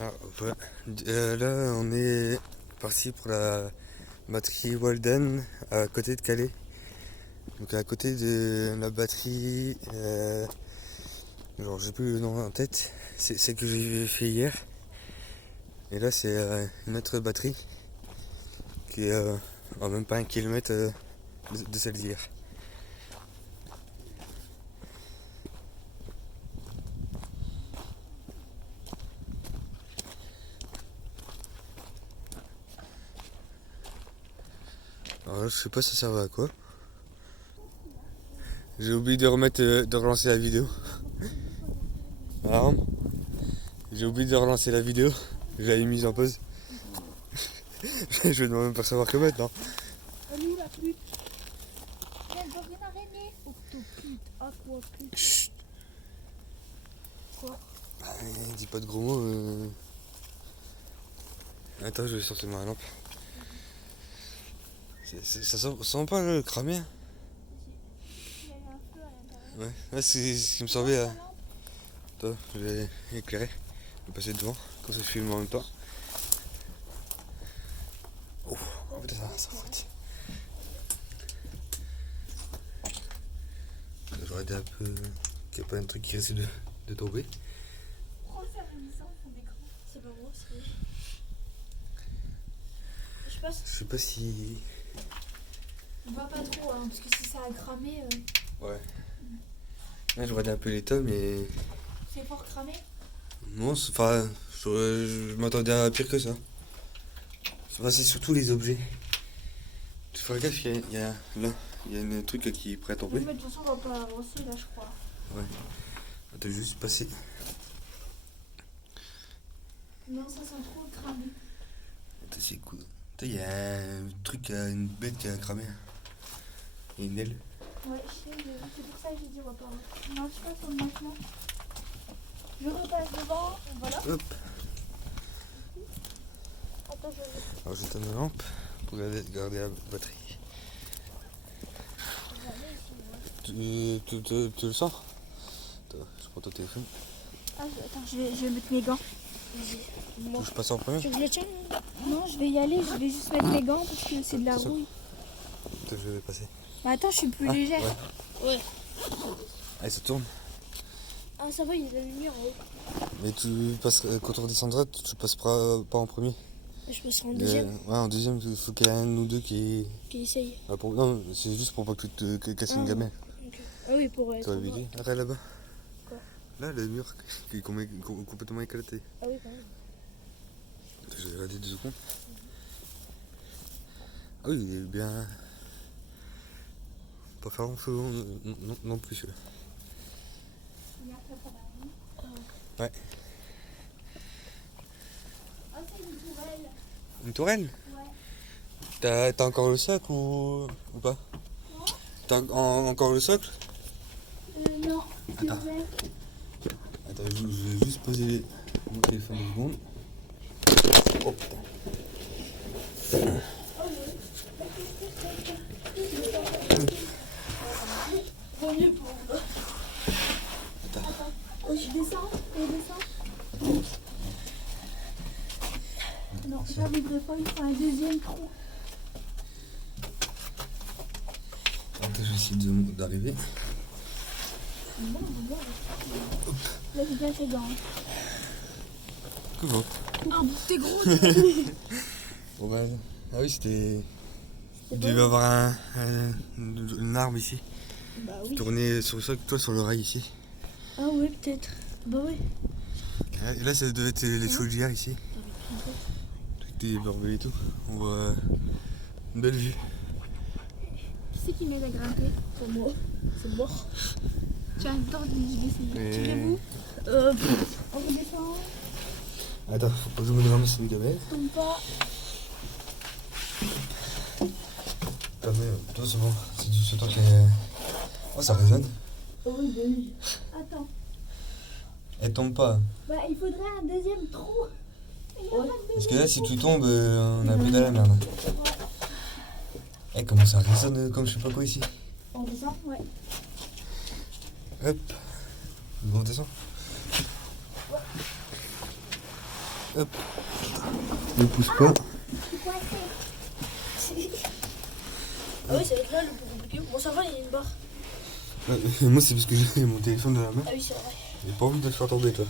Alors, voilà. Là, on est parti pour la batterie Walden à côté de Calais. Donc à côté de la batterie, genre j'ai plus le nom en tête, c'est celle que j'ai fait hier. Et là c'est une autre batterie qui est à même pas 1 kilomètre de celle d'hier. Alors là, je sais pas ça servait à quoi. J'ai oublié de de relancer la vidéo. Alors, j'ai oublié de relancer la vidéo. Je l'avais mise en pause. Je vais même pas savoir que mettre, non. Elle est où la pute? Elle doit une araignée. Octopute, aquapute. Chut. Quoi? Dis pas de gros mots. Attends, je vais sortir ma lampe. Ça sent pas le cramé, hein. Il y a eu un feu à l'intérieur. Ouais, c'est ce qui me semblait. Attends, je vais éclairer. Je vais passer devant, comme ça je filme en même temps. Oh, putain, ça frotte. Je regarde un peu qu'il n'y a pas un truc qui risque de tomber. Prends le fer réunissant au fond d'écran. C'est pas gros, c'est. Je passe. Je sais pas si. On va pas trop, hein, parce que si ça a cramé, Ouais. Là, je regardais un peu les tomes et. c'est fort cramé. Non, enfin, je m'attendais à pire que ça. Enfin, c'est surtout les objets. Tu feras gaffe, il y a un truc qui est prêt à tomber. Mais de toute façon, on va pas avancer là, je crois. Ouais. Attends, juste passer. Non, ça sent trop cramé. Attends, c'est cool. Attends, il y a un truc, une bête qui a cramé. Il y a une aile. Ouais, je sais, c'est pour ça que j'ai dit on va pas. Non, je passe maintenant. Je repasse devant, voilà. Hop. Attends, je. Alors j'éteins ma lampe pour garder la batterie. Tu le sens? Attends, je prends ton téléphone. Ah, attends, je vais mettre mes gants. Je passe en premier? Tu veux que je le tienne? Non, je vais y aller, je vais juste mettre mes gants parce que c'est de la Attention. rouille. Attends, je vais passer. Mais attends, je suis plus Ah, légère. ouais. Ouais. Allez, ça tourne. Ah, ça va, il y a de la lumière en haut. Mais tu passes, quand on redescendra, tu passeras pas en premier. Je me serai en deuxième. Ouais, en deuxième, il faut qu'il y ait un ou deux qui. Qui essaye. Ah, non, c'est juste pour pas que tu te casses une gamelle. Ok. Ah oui, pour être. Tu vas éviter. Arrête là-bas. Quoi? Là, le mur qui est complètement éclaté. Ah oui, quand même. Attends, je vais regarder 2 secondes. Ah oui, il est bien. Pas faire long feu non plus celui-là. Ouais. Ah, c'est une tourelle. Une tourelle? Ouais. T'as encore le socle ou pas? T'as encore le socle? Non. Attends. Attends, je vais juste poser mon téléphone 2 secondes. Oh putain. Vaut mieux pour vous. Attends. Oh, je descends. Non, j'arriverai pas, il faut un deuxième trou. Attends, je vais essayer d'arriver. Bon. Là, j'ai bien tes gants. Comment? Ah, t'es gros. Bon ben, ah oui, c'était. Il devait y avoir une arme ici. Bah oui. Tourner sur le socle, toi sur le rail ici. Ah oui, peut-être. Bah oui. Et là, ça devait être les chaudières ici. Avec des barbelés et tout. On voit une belle vue. Qui c'est qui m'aide à grimper? C'est moi. C'est mort. Tiens, attends, je vais essayer. Tirez-vous. On redescend. Attends, faut pas que je me ramasse celui de belle. Tombe pas. Attends, mais toi, c'est bon. C'est toi qui est. Oh, ça résonne. Oh oui, bah oui. Attends. Elle tombe pas. Bah, il faudrait un deuxième trou. Ouais. Parce que là, si tu tombes, on a un peu dans la merde. Eh, comment ça résonne comme je sais pas quoi ici. On descend, ouais. Hop. On descend. Hop. Ne pousse pas. Ah oui, ça va être là le plus compliqué. Bon, ça va, il y a une barre. Moi, c'est parce que j'ai mon téléphone dans la main. Ah oui, c'est vrai. J'ai pas envie de le faire tomber, toi.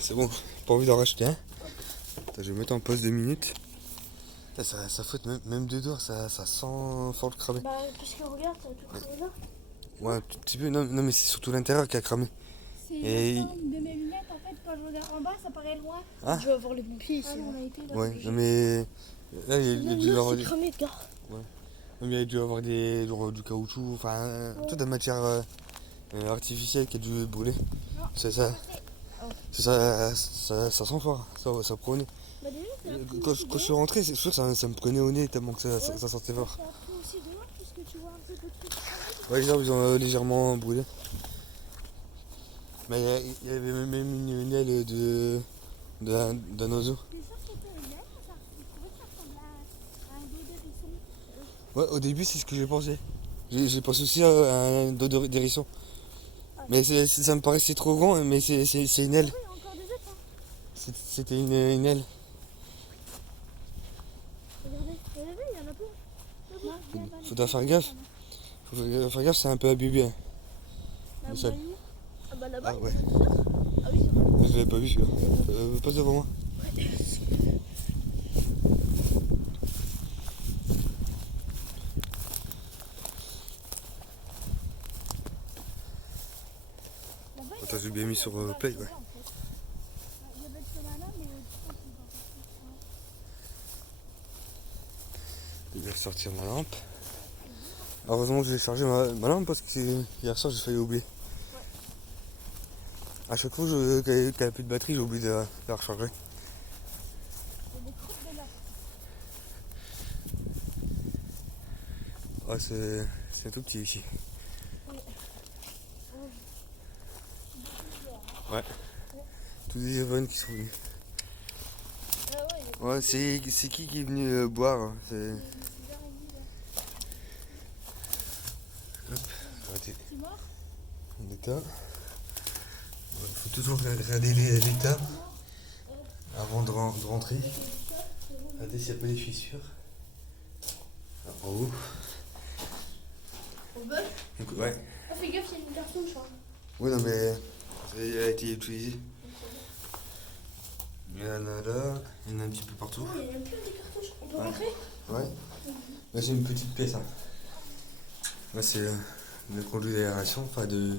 C'est bon, pas envie d'en racheter un. Attends, je vais mettre en pause 2 minutes. Là, ça flotte même dehors, ça sent fort le cramé. Bah, parce que regarde, ça a tout cramé là. Ouais, un tout petit peu. Non, mais c'est surtout l'intérieur qui a cramé. C'est Et- le forme de mes lunettes, en fait, quand je regarde en bas, ça paraît loin. Ah. Je vais avoir les pompiers ici. On a été là. Ouais, non, mais là, il y a dû y avoir c'est cramé, Edgar. non, mais il y a dû y avoir genre, du caoutchouc, enfin, toute la matière artificielle qui a dû brûler. Non. C'est ça. C'est ça, ça sent fort, ça prenait. Bah, déjà, c'est un peu Quand aussi je suis rentré, c'est sûr que ça me prenait au nez tellement que ça Ouais. sortait fort. C'est un peu aussi dehors, parce que tu vois un peu de trucs. Ouais, les arbres, ils ont légèrement brûlé. Mais il y avait même une aile d'un oiseau. T'es sûr que c'était une aile ou ça? Je trouvais que ça ressemblait à un dos d'hérisson. Ouais, au début, c'est ce que j'ai pensé. J'ai pensé aussi à un dos d'hérisson. Mais ça me paraissait trop grand, mais c'est une aile. Ah oui, il y a encore des œufs, hein. C'était une aile. Regardez, il y en a plein. Faudra faire gaffe. Faut faire gaffe, c'est un peu abîmé. Hein. Le sol. Ah bah là-bas. Ah ouais, Ah oui, c'est vrai. je l'avais pas vu celui-là. Passe devant moi. Là-bas, Attends, j'ai bien mis sur play, ouais. Il y avait ce là, mais je pense qu'il Je vais ressortir ma lampe. Heureusement que j'ai chargé ma lampe parce que hier soir j'ai failli oublier. À chaque fois qu'elle n'a plus de batterie, j'ai oublié de la recharger. y a des croûtes de là. Ah, c'est tout petit ici. Ouais. Tous des jeunes qui sont venus. Ah ouais, Ouais, c'est qui est venu boire hein, Arrêtez. c'est mort. L'état. Il faut toujours regarder l'état avant de rentrer. Regardez s'il n'y a pas des fissures. En haut. On veut. Donc, ouais. Ah, fais gaffe, il y a une cartouche. Hein. Ouais, non, mais elle a été utilisée. Il y en a là, il y en a un petit peu partout. Oh, il y a même plus des cartouches. On peut Ouais. rentrer. Ouais. Là, c'est une petite pièce. Hein. Là, c'est le conduit d'aération, enfin de.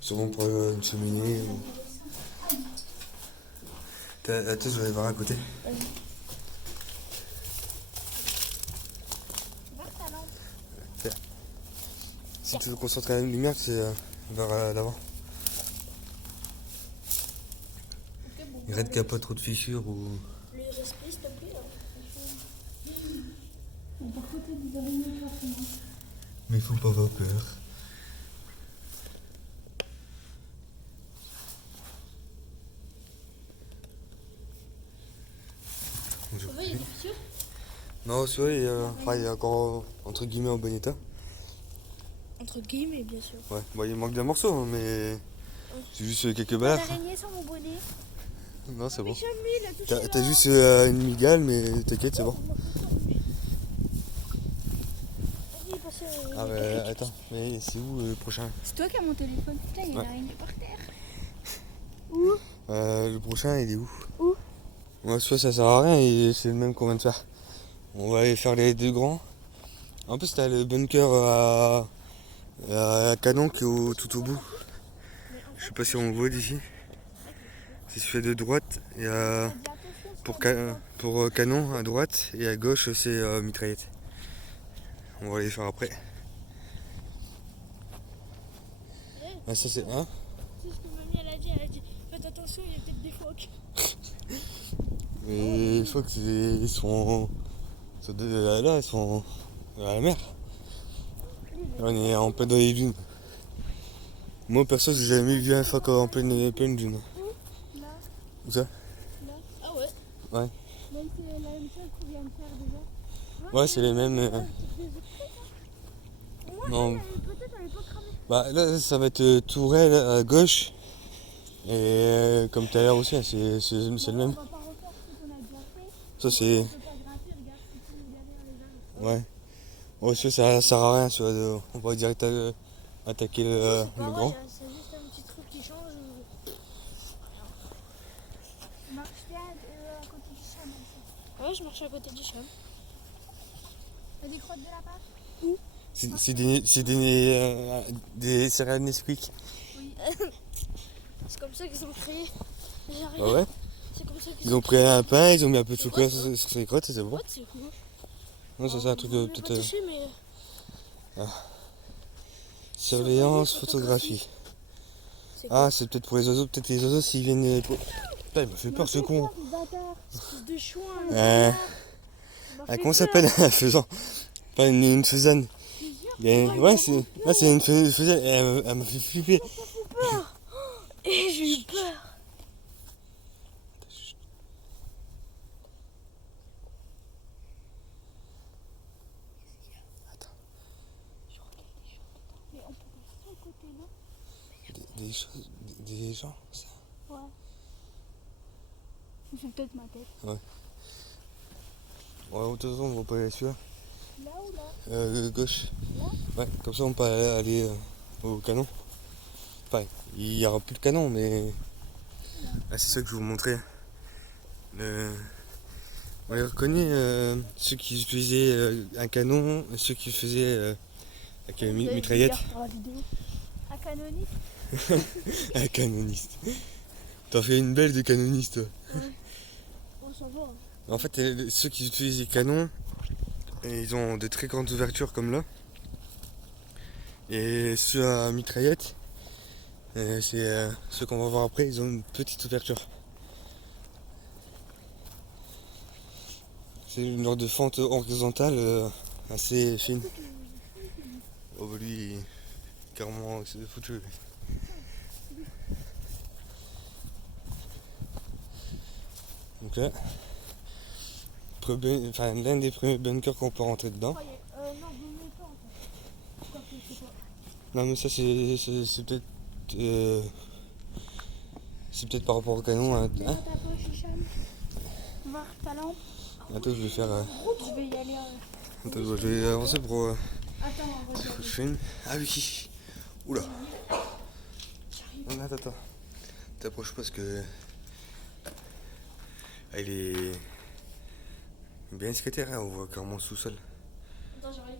Sûrement pour une cheminée. Ou... Attends, je vais aller voir à côté. Voir ta lampe. Si tu veux concentrer la lumière, c'est vers l'avant. Ok, bon. Il reste qu'il n'y a pas trop de fissures ou. Le respect, s'il te plaît. Par contre, des araignées forcément. Mais il faut pas avoir peur. Tu vois, il y a des fissures. Non, c'est vrai, il est encore entre guillemets en bon état. Entre guillemets, bien sûr. Ouais, bon, il manque d'un morceau, hein, mais c'est juste quelques balafres. L'araignée sur mon bonnet. Non, c'est bon. Michel, lui, il a touché. T'as juste une migale, mais t'inquiète, c'est bon. Ah, bah attends, mais c'est où le prochain? C'est toi qui as mon téléphone. Putain, il y a Ouais. une araignée par terre. Le prochain, il est où? Où? Ouais, soit ça sert à rien et c'est le même qu'on vient de faire. On va aller faire les deux grands. En plus, t'as le bunker à canon qui est tout au bout. Je sais pas si on le voit d'ici. C'est celui de droite. Il y a pour canon à droite et à gauche c'est mitraillette. On va les faire après. Ah, ça c'est un. C'est ce que mamie elle a dit, faites attention, il y a peut-être des phoques. Et les phoques ils sont là, ils sont à la mer. Là, on est en plein dans les dunes. Moi perso j'ai jamais vu un phoque en pleine dune. Là, Où ça? là. Ah ouais. Ouais. Là, c'est la même chose qu'on vient de faire déjà. Ouais, c'est les mêmes. Moi, Non. peut-être elle est pas cramée. Bah là ça va être tourelle à gauche Et comme tout à l'heure aussi, hein, c'est le même. On va pas refaire ce qu'on a déjà fait. Ça c'est. On peut pas grimper, regarde, c'est tout derrière les arbres. Ouais. Ouais, ça sert à rien, tu vois, on va direct attaquer le grand. C'est juste un petit truc qui change. Tu marches bien à côté du cham. Ouais, je marche à côté du cham. T'as des crottes de lapin? C'est des céréales Nesquik. Oui. C'est comme ça qu'ils ont créé. J'arrive. Bah ouais. C'est comme ça qu'ils Ils ont pris un pain, ils ont mis un peu de chocolat sur ses crottes et c'est bon. Ouais, c'est cool. Non, ça c'est un truc peut-être. Touché, mais... Surveillance, photographie. Ah, c'est peut-être pour les oiseaux, peut-être les oiseaux s'ils viennent. Putain, il m'a fait peur ce con. Espèce de chouin. Comment ça s'appelle un faisan? Pas une faisane. Ouais, c'est une faisane, elle m'a fait flipper. Et j'ai eu peur. Mais on peut passer à côté là. Des choses, des gens, ça. Ouais. C'est peut-être ma tête. Ouais, de toute façon, on va pas aller celui-là. Là ou là? Gauche. Là? Ouais, comme ça on peut aller au canon. Enfin, il y aura plus de canon, mais. Ah, c'est ça que je vous montrais. On les reconnaît, ceux qui utilisaient un canon, ceux qui faisaient avec une mitraillette. Un canoniste? Un canoniste. T'en fais une belle de canoniste, toi. Ouais. Bon, ça va. En fait, ceux qui utilisent les canons, ils ont de très grandes ouvertures comme là. Et ceux à mitraillette, c'est ceux qu'on va voir après, ils ont une petite ouverture. C'est une sorte de fente horizontale assez fine. Oh bah lui, carrément, c'est foutu. Donc là, l'un des premiers bunkers qu'on peut rentrer dedans. Non, vous ne pas en fait. Je sais pas. Non mais ça c'est peut-être par rapport au canon. Hein. Mets dans ta poche, Hicham. Voir ta lampe. Attends, je vais faire. Je vais y aller. Attends, je vais avancer pour. Attends, on va Je filme. Ah oui. Oula. Non, attends. T'approches parce que. Ah, il est bien secrétaire, hein, on voit carrément le sous-sol. Attends, j'arrive.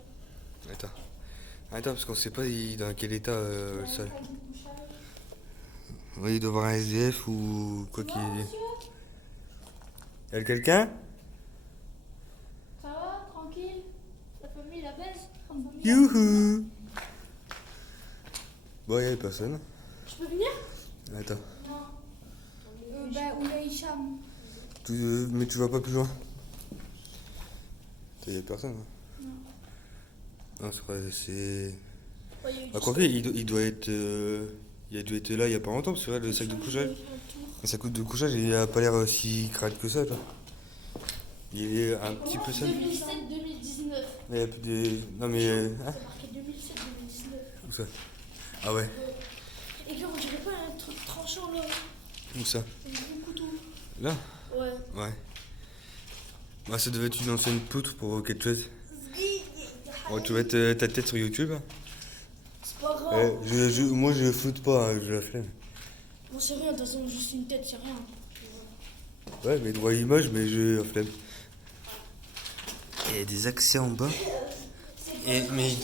Attends, parce qu'on sait pas dans quel état le sol. Oui, il doit y avoir un SDF ou quoi qu'il y ait. Y'a quelqu'un? Ça va, tranquille? La famille, la baisse? Youhou! Bon, y'a personne. Je peux venir? Attends. Non. Où est Hicham? Mais tu vas pas plus loin. Y'a personne. Hein. Non, c'est vrai, c'est. Bah, quoi il doit être. Il a dû être là il y a pas longtemps, parce que là, le sac de couchage. Le sac de couchage, il a pas l'air si crade que ça, là. Il est un petit peu sale. 2007-2019. Il y a plus des. Non, mais. Hein? C'est marqué 2007-2019. Où ça? Ah ouais. Et là, on dirait pas un truc tranchant là. Où ça? Un gros couteau. Là? Ouais. Ouais. Bah, ça devait être une ancienne poutre pour quelque chose. Bon, tu vas mettre ta tête sur YouTube. C'est pas grave. Moi, je floute pas, hein, je la flemme. Bon, c'est rien, de toute façon, juste une tête, c'est rien. Ouais, mais droit l'image, mais je la flemme. Il y a des accès en bas. Mais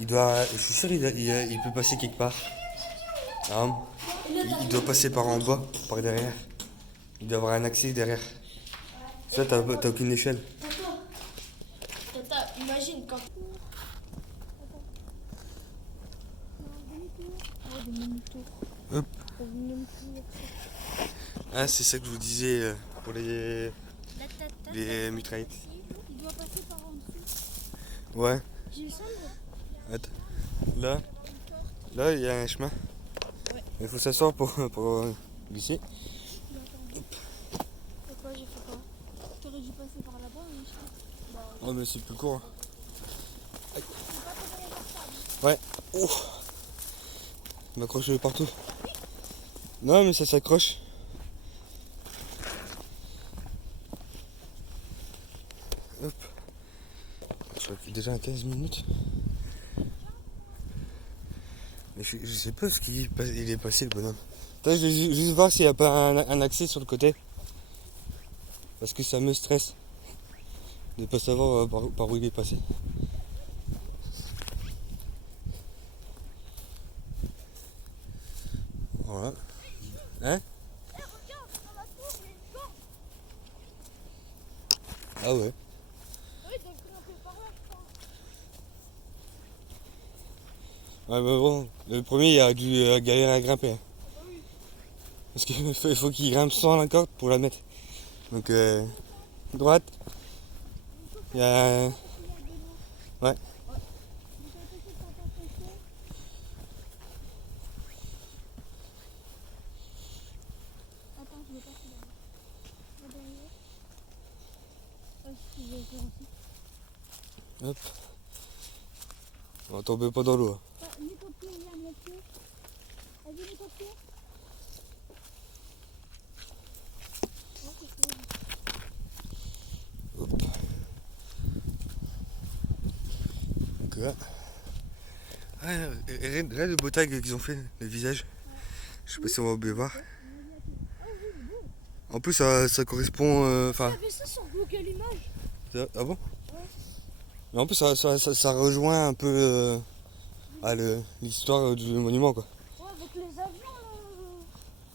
il doit. Je suis sûr il peut passer quelque part. Ah, il doit passer par en bas, par derrière. Il doit avoir un accès derrière. Ça, t'as aucune échelle. Tata, imagine quand. Hop. Ah, c'est ça que je vous disais pour les mitraillettes. Il doit passer par en dessous. Ouais. J'ai le sang. Attends. Là, il y a un chemin. Ouais. Il faut s'asseoir pour glisser. Pourquoi j'ai fait quoi? T'aurais dû passer par là-bas, mais Oh, mais c'est plus court. Hein. Aïe. Ouais. Ouf. M'accroche partout. Non, mais ça s'accroche. Hop. Je crois qu'il est déjà à 15 minutes. Mais je sais pas ce qu'il est passé, le bonhomme. Attends, je vais juste voir s'il n'y a pas un accès sur le côté. Parce que ça me stresse de ne pas savoir par où il est passé. Voilà. Hein? Ah ouais. Ouais, mais bon, le premier il a dû galérer à grimper. Hein. Parce qu'il faut qu'il grimpe sans la corde pour la mettre. Donc, droite. Il y a. Ouais. Attends, je vais passer là-bas. Derrière. Ouais, si je vais faire aussi. Hop. On va tomber pas dans l'eau. Ah, mets ton pied, Yann, là-dessus. Vas-y, mets ton pied. Ouais, c'est cool. Hop. Donc là. Ah, regarde le beau tag qu'ils ont fait, le visage. Je sais pas si on va bien voir. En plus, ça correspond. Enfin. J'avais ça sur Google Images. Ah bon? Mais en plus, ça rejoint un peu l'histoire du monument, quoi. Ouais, avec les avions.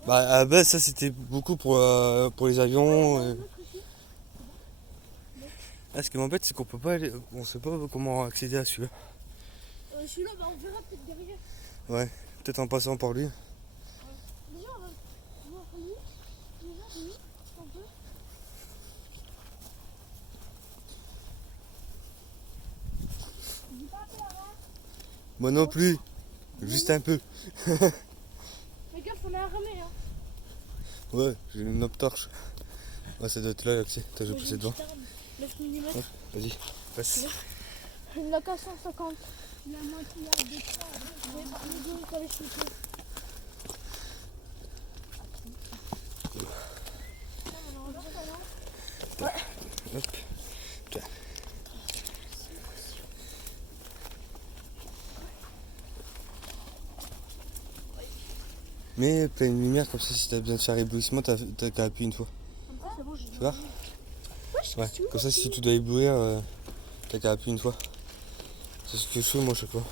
Bah, à la base, ça c'était beaucoup pour les avions. Ah, ce qui m'embête, c'est qu'on peut pas aller. On sait pas comment accéder à celui-là. Celui-là, bah, on verra peut-être derrière. Ouais, peut-être en passant par lui. Déjà, on va voir lui. Déjà, lui, un peu. Dis pas peur, hein. Moi non plus, juste un peu. Fais gaffe, on est armé, hein. Ouais, j'ai une lampe torche. Ouais, ça doit être là l'accès. Attends, je vais passer devant. 9 mm. Ouais, vas-y, passe. La K150. La moitié de 3. Je vais parler de quand les chutes. Ouais. Hop. Tiens. Mais pleine lumière, comme ça, si t'as besoin de faire éblouissement, t'as qu'à appuyer une fois. C'est bon, j'ai Tu vois? Ouais, tu comme ça, si tu dois éblouir, t'as qu'à appuyer une fois. C'est ce que je fais moi chaque fois.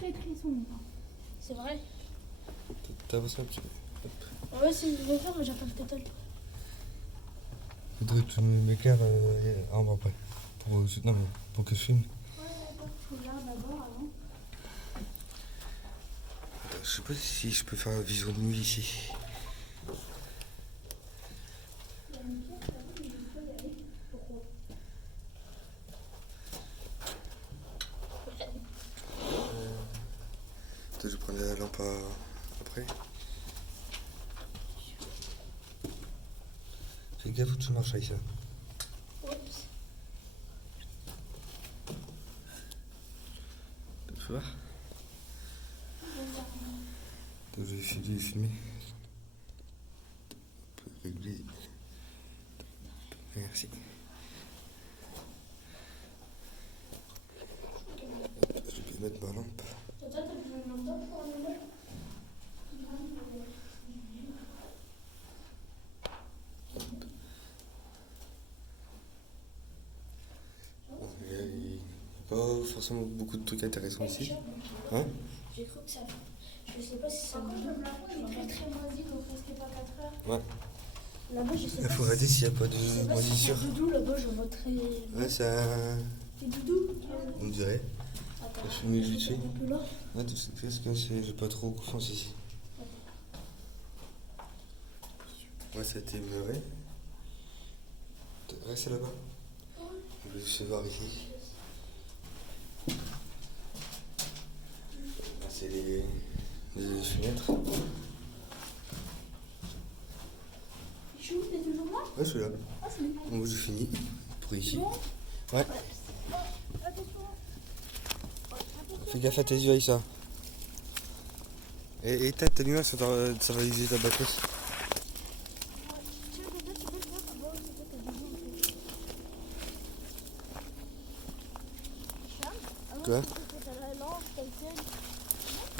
très très sombre. C'est vrai? T'as avancé un petit peu. Ouais, si je vais faire, mais j'appelle total. Faudrait que tu m'éclaires en bas après. Non, mais pour que je filme. Ouais, faut là d'abord avant. Attends, je sais pas si je peux faire la vision de nuit ici. Attends, je vais prendre la lampe après. Fais gaffe où tu marches avec ça. Oups. Tu peux voir? Attends, je vais essayer de filmer. On peut régler. Merci. Je vais mettre ma lampe. Toi, t'as besoin d'un lampe pour allumer? Il n'y a pas forcément beaucoup de trucs intéressants ici. Hein? J'ai cru que ça. Je sais pas si ça me donne. Très très moisi, donc restez pas 4 heures. Ouais. Là-bas, je sais Il pas. faut regarder s'il n'y a pas Je sais de pas si moisissure. c'est doudou, là-bas, je vois très. Ouais, ça. C'est doudou? On dirait. Attends. Je suis mieux vite fait. Un peu là. Ouais, qu'est-ce que c'est? J'ai pas trop confiance ici. Ouais, ça a été muré. Reste là-bas. Je vais juste voir ici. Là, c'est les fenêtres. Chou, t'es toujours là? Ouais, je suis là. Ah, c'est bon. Bon, j'ai fini pour ici. Bon. Ouais. Attention. Fais gaffe à tes yeux avec ça. Et éteins ta lumière, ça va utiliser ta batterie. Tiens, papa, tu peux le faire? Bon, c'est toi, t'as besoin en fait. Charles, avant Quoi? que tu fais ta lampe, ta gueule,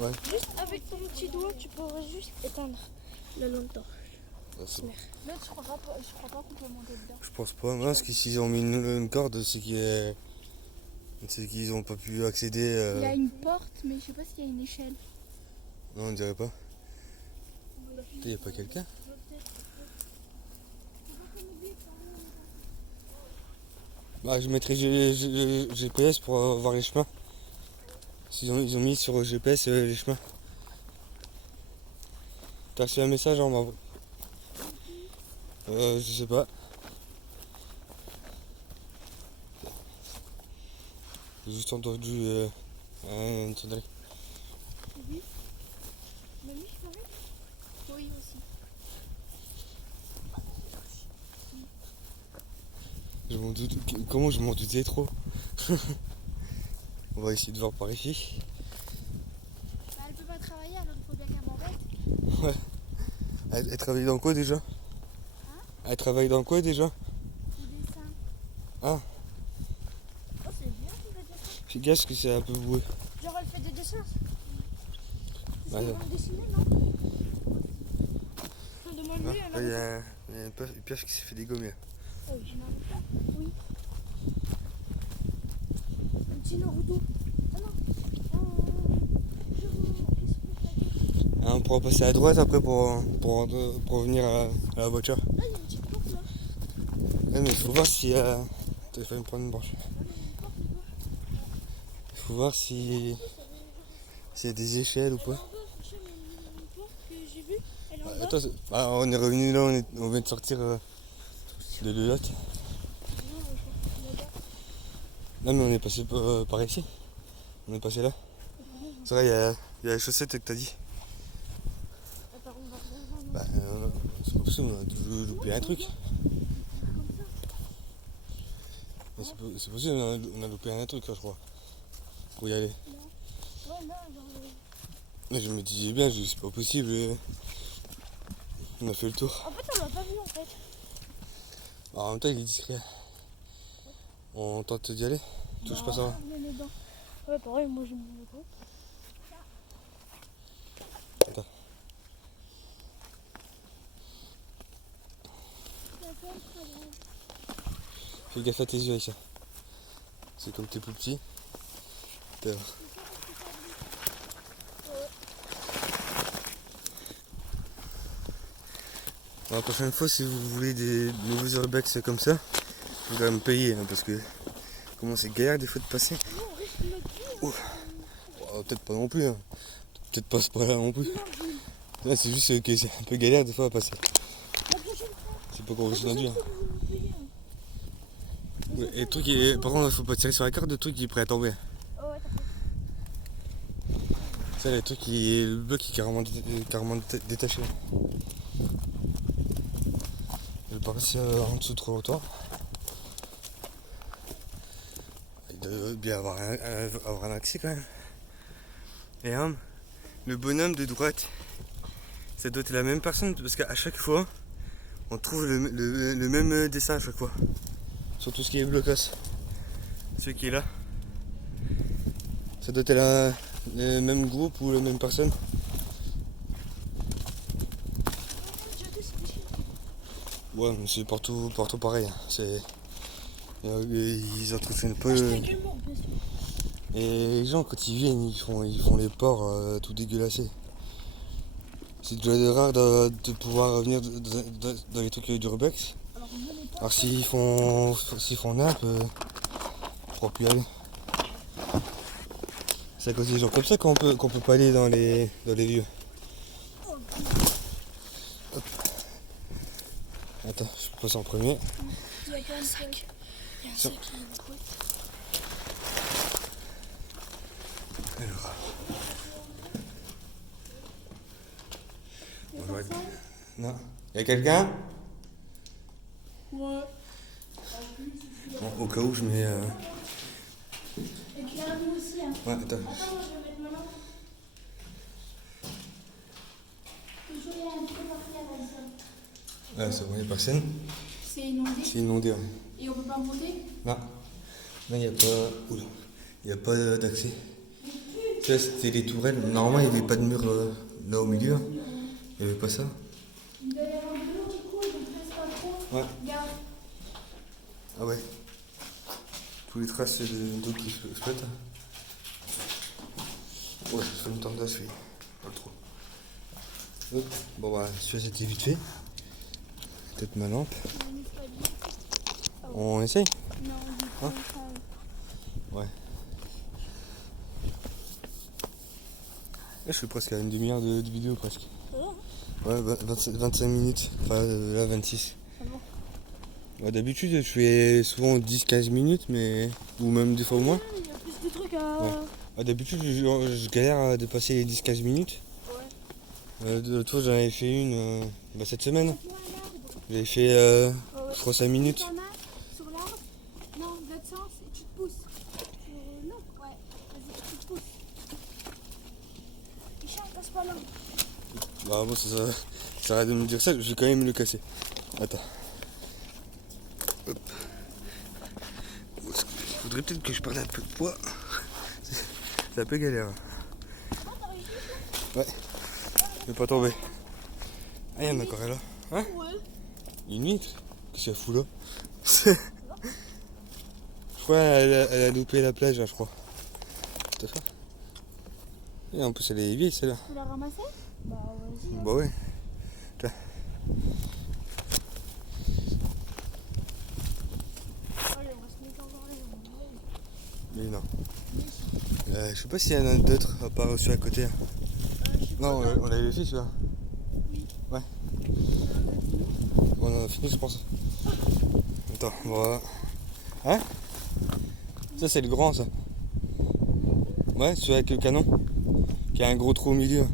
Ouais. juste avec ton petit doigt, tu pourrais juste éteindre la lampe torche. Ah, c'est bon. Là, je crois pas qu'on peut monter dedans. Je pense pas. Moi, parce que s'ils ont mis une corde, c'est qu'ils ont pas pu accéder. Il y a une porte, mais je sais pas s'il y a une échelle. Non, on dirait pas. Il y a pas quelqu'un? Bah, je mettrai GPS pour voir les chemins. Ils ont mis sur GPS les chemins. T'as reçu un message en bas? Je sais pas. J'ai juste entendu une sonnerie. Oui. Mamie, je parie? Oui, aussi. Je m'en doute. Comment je m'en doutais trop? On va essayer de voir par ici. Bah, elle peut pas travailler, alors il faut bien qu'elle m'embête. Ouais. Elle travaille dans quoi déjà? Elle travaille dans quoi déjà? Du dessin. Ah, Oh, c'est bien, tu fais des dessins. fais gaffe que c'est un peu boueux. Genre, elle fait des dessins. C'est Ouais. ce qu'on dessiner, non? On demande lui, Ah, il y a une pioche qui s'est fait dégommer. Oh, je n'en ai pas. Oui. Un petit Naruto. Ah non. Ah, on pourra passer à droite après pour revenir à la voiture. Là, il y a une petite porte là. Ouais, mais il faut voir si. T'as failli me prendre une branche. Il faut voir si. S'il y a des échelles ou pas. Une porte que j'ai vue. Elle est en bas. Attends, on est revenu là, on vient de sortir de l'Elote. Non, mais on est passé par ici. On est passé là. C'est vrai, il y a les chaussettes que t'as dit. Attends, on va regarder. Bah, c'est pas possible, on a dû louper un truc. Mais c'est possible, on a loupé un truc là, je crois. Pour y aller. Ouais, là, genre. Mais je me disais bien, c'est pas possible. On a fait le tour. En fait, on l'a pas vu en fait. Alors, en même temps, il est discret. On tente d'y aller. Tu veux que je passe en bas? Ouais, pareil, moi je me mets trop. Attends. Fais gaffe à tes yeux, Aïcha. C'est comme t'es plus petit. T'as- Bon, la prochaine fois, si vous voulez des nouveaux urbex comme ça, vous devez me payer hein, parce que comment c'est galère des fois de passer. Non, on risque notre vie. Oh, peut-être pas non plus. Hein. Peut-être pas ce point-là non plus. Là, c'est juste que c'est un peu galère des fois à passer. La prochaine fois. C'est pas qu'on veut se dire. Vous payez. Ouais, et le truc, par contre, il faut pas tirer sur la carte, le truc il est prêt à tomber. Oh ouais, t'as fait. Ça, le truc, le bloc qui est carrément détaché. Je vais pas rester en dessous trop longtemps. Il doit bien avoir un accès quand même. Et le bonhomme de droite, ça doit être la même personne parce qu'à chaque fois, on trouve le même dessin à chaque fois. Sur tout ce qui est blocos. Ce qui est là. Ça doit être le même groupe ou la même personne. Ouais, mais c'est partout pareil. Hein. Ils entretiennent pas. Et les gens, quand ils viennent, ils font les ports tout dégueulassés. C'est déjà rare de pouvoir venir dans les trucs d'urbex. Alors s'ils font nappe, on pourra plus y aller. C'est à cause des gens comme ça qu'on peut pas aller dans les lieux. Hop. Attends, je passe en premier. Il y a quand même un sac. Il y a un sac qui est une couette. Alors. Non. Y'a quelqu'un? Ouais. Bon, au cas où je mets. Éclaire-nous aussi. Hein. Ouais, attends. Attends, moi je vais mettre ma lampe. Ah, c'est bon, il n'y a personne. C'est inondé. C'est inondé, ouais. Et on peut pas monter? Non. Non, il n'y a pas. Oula. Il n'y a pas d'accès. Ça, c'était les tourelles. Normalement, il n'y avait pas de mur là au milieu. Il n'y avait pas ça. Il doit y avoir de l'eau qui coule, donc reste pas trop. Ouais. Regarde. Ah ouais. Tous les traces d'eau qui flottent. Ouais, ça fait longtemps que là, je fais pas trop. Hop. Bon, bah, celui-là, c'était vite fait. Peut-être ma lampe. On essaye? Non, Hein? Ouais. Là, je suis presque à une demi-heure de vidéo, presque. Ouais, 25 minutes. Enfin, là, 26. Ah bon? Ouais, d'habitude, je fais souvent 10-15 minutes, mais. Ou même des fois au moins. Il y a plus de trucs à. Ouais. Ah, d'habitude, je galère à dépasser les 10-15 minutes. Ouais. L'autre fois, j'en avais fait une cette semaine. J'avais fait, je crois, 5 minutes. Ta main sur l'arbre. Non, de l'autre sens, et tu te pousses. Sur l'eau. Ouais, vas-y, tu te pousses. Richard, passe pas là. Bah bon, ça arrête de me dire ça, je vais quand même le casser. Attends. Hop. Il faudrait peut-être que je perde un peu de poids. C'est un peu galère. Ouais. Je vais pas tomber. Ah, il y en a encore là. Hein? Ouais. Une huître? Qu'est-ce qu'elle fout là? Je crois elle a loupé la plage, là, je crois. T'as fait? Et en plus, elle est vieille celle-là. Tu l'as ramassée? Bah, vas-y. Bah ouais. Tiens. Allez, on va se mettre en l'air. Mais non. Je sais pas s'il y en a d'autres à part celui à côté. Non, on l'avait fait celui-là. Oui. Ouais. On a fini, je pense. Attends, voilà. Hein? Ça, c'est le grand, ça. Ouais, celui avec le canon. Qui a un gros trou au milieu.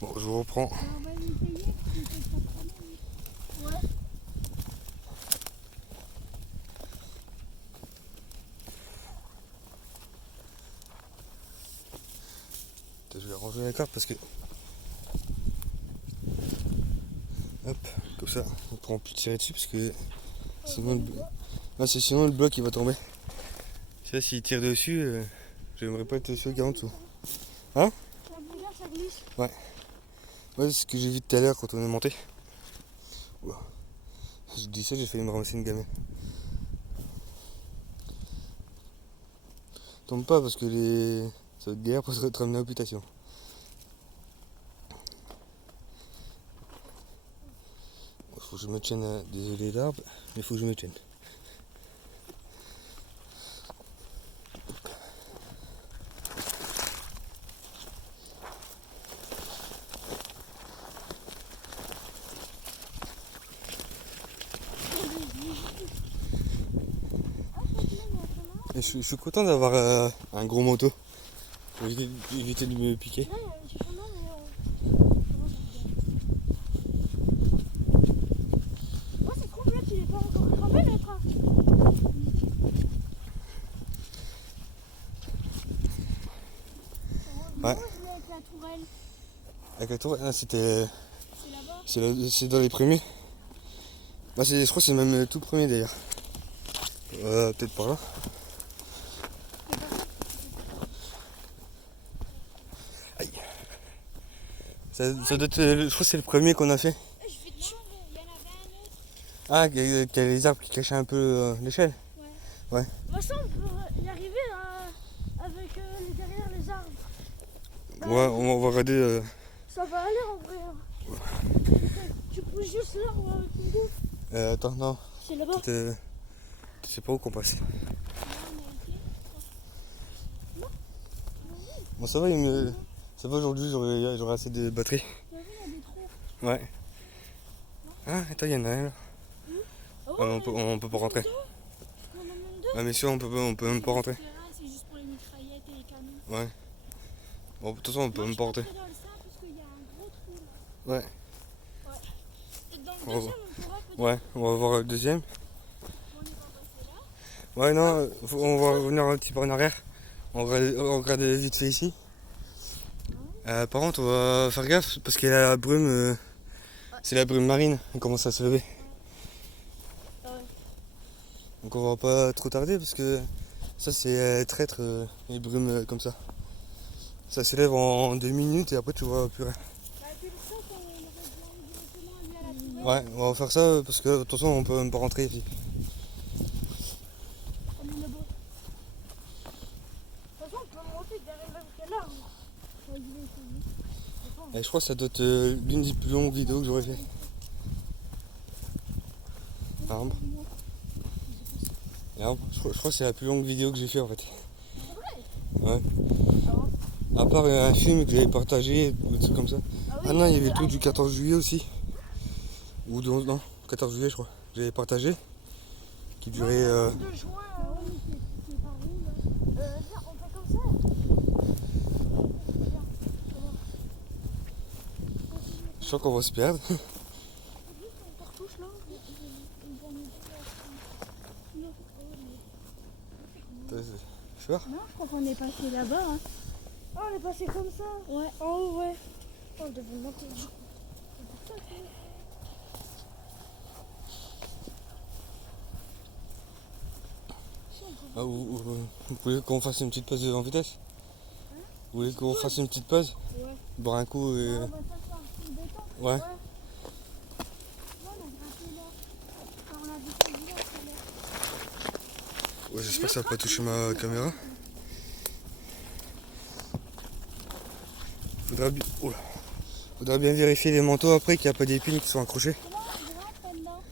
Bon, je vous reprends. On va essayer. Ouais. Je vais ranger la carte parce que. Hop, comme ça, on ne pourra plus tirer dessus parce que sinon sinon le bloc il va tomber. Ça, s'il tire dessus, j'aimerais pas être celui qui est en dessous. Hein? Ça bouge, ça glisse. Ouais, c'est ce que j'ai vu tout à l'heure quand on est monté. Oula. Je dis ça, j'ai failli me ramasser une gamelle. Tombe pas parce que ça va être galère pour te ramener à l'amputation. Faut que je me tienne désolé l'arbre, mais faut que je me tienne. Et je suis content d'avoir un gros manteau pour éviter de me piquer. Non, il y a un petit chemin, mais c'est trop bien qu'il est pas encore cramé, le train. Ouais. Avec la tourelle. Avec la tour, c'était. C'est là-bas. C'est dans les premiers. Bah, je crois que c'est même le tout premier d'ailleurs. Peut-être par là. Aïe. Ça doit être, je crois que c'est le premier qu'on a fait. Je vais te dire, il y en avait un autre. Ah, qu'il y a les arbres qui cachaient un peu l'échelle. Ouais. De toute façon, on peut y arriver avec derrière les arbres. Ouais, on va regarder. Ça va aller en vrai. Tu pousses juste l'arbre avec ton dos. Attends, non. C'est là-bas. Je sais pas où qu'on passe. Bon, ça va, ça va aujourd'hui, j'aurai assez de batterie. Il y a des trous. Ouais. Ah, attends, il y en a un là. Oh, Ah, on peut pas rentrer. il y en a même deux. Ah, mais sûr, on peut même pas rentrer. C'est juste pour les mitraillettes et les canons. Ouais. Bon, de toute façon, on peut même pas rentrer. Dans le sable parce qu'il y a un gros trou là. Ouais. Et dans le On va deuxième, on pourra peut-être. Ouais, on va voir le deuxième. On y va passer là. Ouais, non, on va revenir un petit peu en arrière. On regarde vite fait ici. Par contre, on va faire gaffe parce qu'il y a la brume. C'est la brume marine, elle commence à se lever. Ah ouais. Donc on va pas trop tarder parce que ça c'est traître, les brumes comme ça. Ça s'élève en 2 minutes et après tu vois plus rien. Bah, c'est pour ça qu'on aurait dû aller directement aller à la poubelle. Ouais, on va faire ça parce que de toute façon on peut même pas rentrer ici. On est là-bas. De toute façon, on peut monter derrière le là. Ouais, je vais essayer. Et je crois que ça doit être l'une des plus longues vidéos que j'aurais fait. Par exemple. Je crois que c'est la plus longue vidéo que j'ai fait en fait. Ouais. À part un film que j'avais partagé, ou des trucs comme ça. Ah non, il y avait le truc du 14 juillet aussi. Ou du 11, non, 14 juillet je crois. J'avais partagé. Qui durait. Le 2 juin, c'est par où là viens, on fait comme ça. Je sens qu'on va se perdre. Juste on cartouche là. C'est sûr? Non, je crois qu'on est passé là-bas. Hein. Oh, on est passé comme ça. Ouais. En haut, ouais. Oh, on devait monter. Ah, vous voulez qu'on fasse une petite pause en vitesse? Vous voulez qu'on fasse une petite pause? Ouais. Boire un coup et. On va s'asseoir sur le béton. Ouais. Non, on a grimpé là. Quand on a descendu là, c'est là. Ouais, j'espère que ça va pas toucher ma caméra. Faudra bien vérifier les manteaux après qu'il n'y a pas d'épines qui sont accrochés. Comment on grimpe maintenant?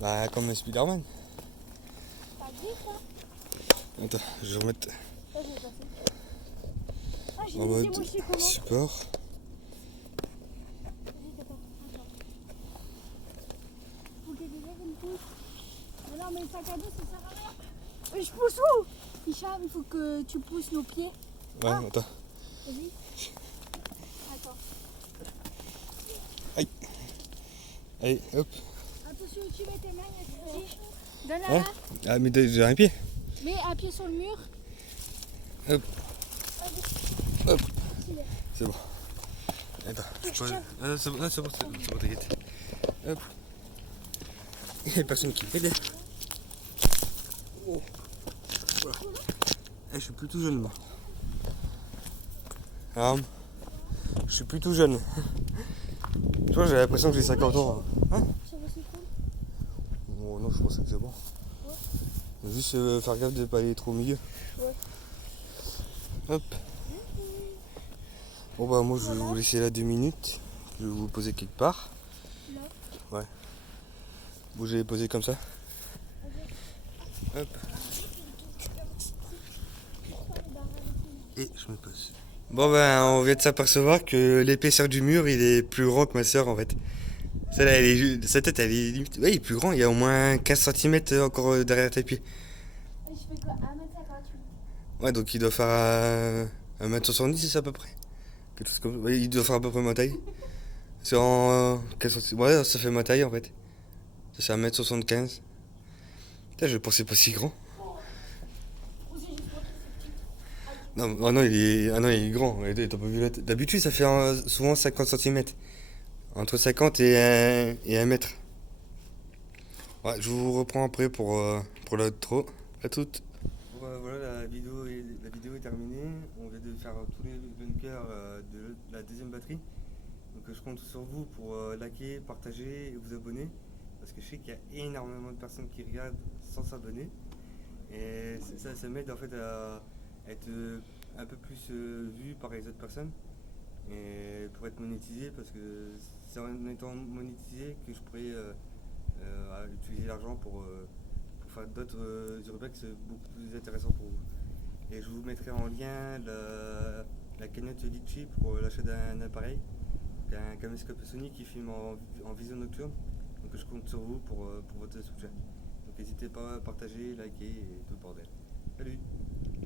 Bah comme un Spider-Man. T'as dit ça? Attends, je vais remettre Ça, je vais passer. Ah, j'ai en une idée, mode moi je sais comment. support. Vas-y, d'accord. Attends. Faut que quelqu'un me pousse. Mais non, mais le sac à dos, ça sert à rien. Mais je pousse où? Hicham, il faut que tu pousses nos pieds. Ouais, Ah. attends. Vas-y. Attends. Allez, hop. Attention, tu mets tes mains ici. Donne la Ouais. main. Ah mais j'ai un pied. Mets un pied sur le mur. Hop. Vas-y. Hop. Stylé. C'est bon. Attends, je peux... Ah, c'est bon, c'est bon, t'inquiète. Hop. Il n'y a personne qui m'aide. Oh. Voilà. Je suis plus tout jeune moi. Ah, je suis plus tout jeune. Tu vois, j'ai l'impression que j'ai 50 ans. Hein? Ça va, c'est cool. Oh, non, je pensais que c'est bon. Ouais. Juste faire gaffe de ne pas aller trop au milieu. Ouais. Hop. Bon bah moi je vais vous laisser là 2 minutes. Je vais vous poser quelque part. Là. Ouais. Vous allez poser comme ça. Hop. Et je me pose. Bon ben on vient de s'apercevoir que l'épaisseur du mur il est plus grand que ma soeur en fait. Celle-là, sa tête elle est limite. Ouais, il est plus grand, il y a au moins 15 cm encore derrière tes pieds. Je fais quoi? 1m58. Ouais donc il doit faire 1m70 à peu près. Quelque chose comme ça. Ouais, il doit faire à peu près ma taille. C'est en 15 cm. Ouais ça fait ma taille en fait. Ça fait 1m75. Putain je pensais pas si grand. Non, oh non, ah non, il est grand. T'as pas vu la tête. D'habitude, ça fait souvent 50 cm. Entre 50 et 1 mètre. Ouais, je vous reprends après pour l'outro. À toutes. Voilà, la vidéo est terminée. On vient de faire tous les bunkers de la deuxième batterie. Donc je compte sur vous pour liker, partager et vous abonner. Parce que je sais qu'il y a énormément de personnes qui regardent sans s'abonner. Et ça m'aide en fait à être un peu plus vu par les autres personnes et pour être monétisé parce que c'est en étant monétisé que je pourrais utiliser l'argent pour faire d'autres urbex beaucoup plus intéressants pour vous. Et je vous mettrai en lien la cagnotte Litchi pour l'achat d'un appareil, un caméscope Sony qui filme en vision nocturne. Donc je compte sur vous pour votre soutien. Donc n'hésitez pas à partager, liker et tout le bordel. Salut!